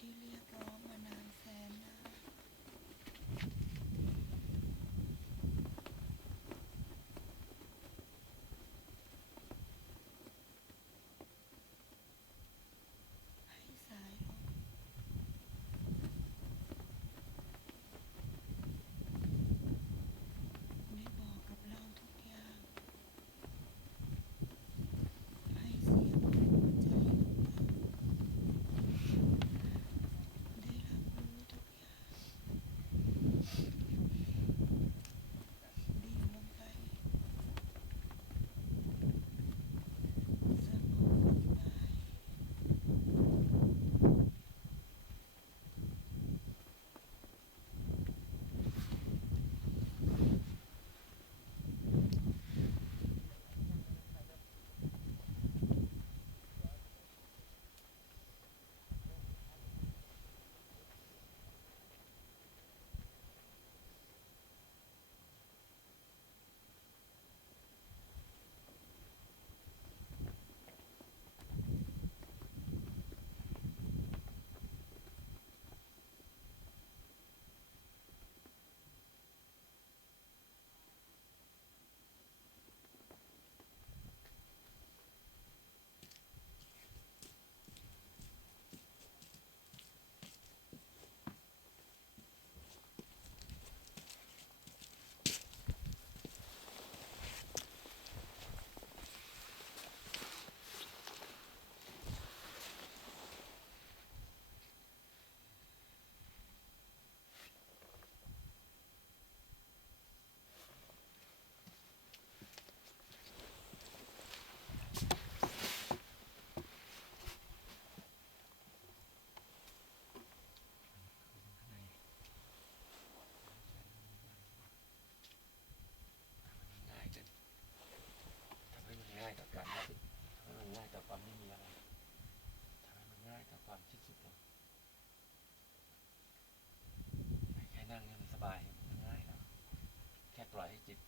ที่เรียกร้องมานาน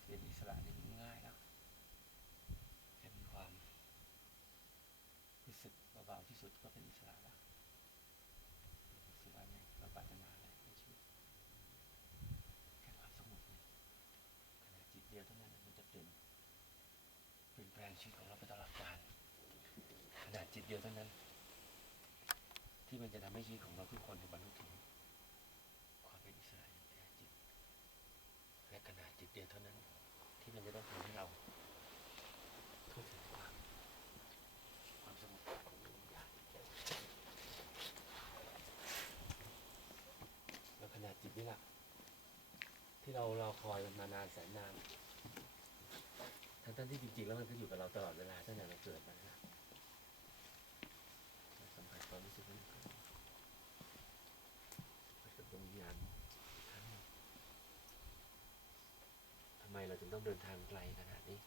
เป็นอิสระนี่มันง่ายแล้วแค่มีความรู้สึกเบาๆที่สุดก็เป็นอิสระแล้วสึกว่าเนี่ยเราปรารถนาอะไรในชีวิตแค่ความสงบเนี่ยขณะจิตเดียวเท่านั้นมันจะเปลี่ยนเปลี่ยนแปลงชีวิตของเราไปตลอดกาลขนาดจิตเดียวเท่านั้น ที่มันจะทำให้ชีวิตของเราทุกคนในบรรลุถึงความเป็นอิสระอย่างแท้จริงและขนาดจิตเดียวเท่านั้น มันจะต้องทำให้เราเข้าถึงความความสงบของวิญญาณแล้วขนาดจิตนี่แหละที่เราเรอคอยมันมานานแสนนานทั้งๆที่จริงๆแล้วมันก็อยู่กับเราตลอดเวลาตั้งแต่เราเกิดมานะเราสัมผัสความรู้สึกนั้นก็สัมผัสกับดวงวิญญาณอีกครั้งหนึ่งทำไมเราถึง ต้องเดินทางไกลขนาดนี้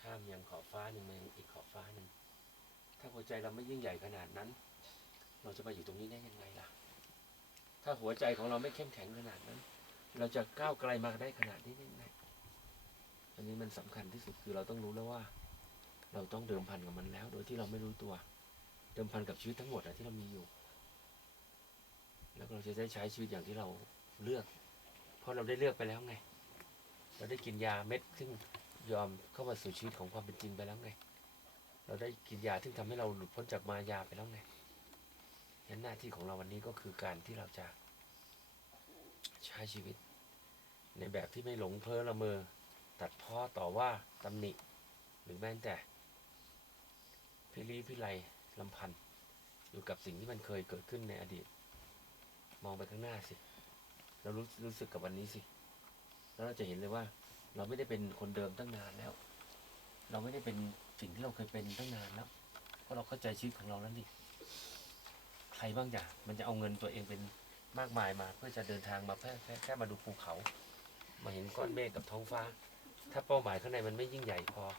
ข้ามยังขอบฟ้าหนึ่งมายังอีกขอบฟ้าหนึ่ง ถ้าหัวใจเราไม่ยิ่งใหญ่ขนาดนั้น เราจะมาอยู่ตรงนี้ได้ยังไงล่ะ ถ้าหัวใจของเราไม่เข้มแข็งขนาดนั้น เราจะก้าวไกลมาได้ขนาดนี้ได้ยังไงอันนี้มันสำคัญที่สุดคือเราต้องรู้แล้วว่า เราต้องเดิมพันกับมันแล้ว โดยที่เราไม่รู้ตัว เดิมพันกับชีวิตทั้งหมดที่เรามีอยู่ แล้วเราจะได้ใช้ชีวิตอย่างที่เราเลือก เพราะเราได้เลือกไปแล้วไง เราได้กินยาเม็ดซึ่งยอมเข้ามาสู่ชีวิตของความเป็นจริงไปแล้วไง เราได้กินยาซึ่งทำให้เราหลุดพ้นจากมายาไปแล้วไงงั้นหน้าที่ของเราวันนี้ก็คือการที่เราจะใช้ชีวิต ในแบบที่ไม่หลงเพ้อละเมอ ตัดพ้อต่อว่าตำหนิ หรือแม้แต่พิรีพิไลลำพันธ์อยู่กับสิ่งที่มันเคยเกิดขึ้นในอดีต มองไปข้างหน้าสิ เรารู้รู้สึกกับวันนี้สิ แล้วเราจะเห็นเลยว่า เราไม่ได้เป็นคนเดิมตั้งนานแล้ว เราไม่ได้เป็นสิ่งที่เราเคยเป็นตั้งนานแล้ว เพราะเราเข้าใจชีวิตของเราแล้วนี่ใครบ้างอย่างมันจะเอาเงินตัวเองเป็นมากมายมา เพื่อจะเดินทางมาแค่แค่แค่มาดูภูเขา มาเห็นก้อนเมฆกับท้องฟ้า ถ้าเป้าหมายข้างในมันไม่ยิ่งใหญ่พอ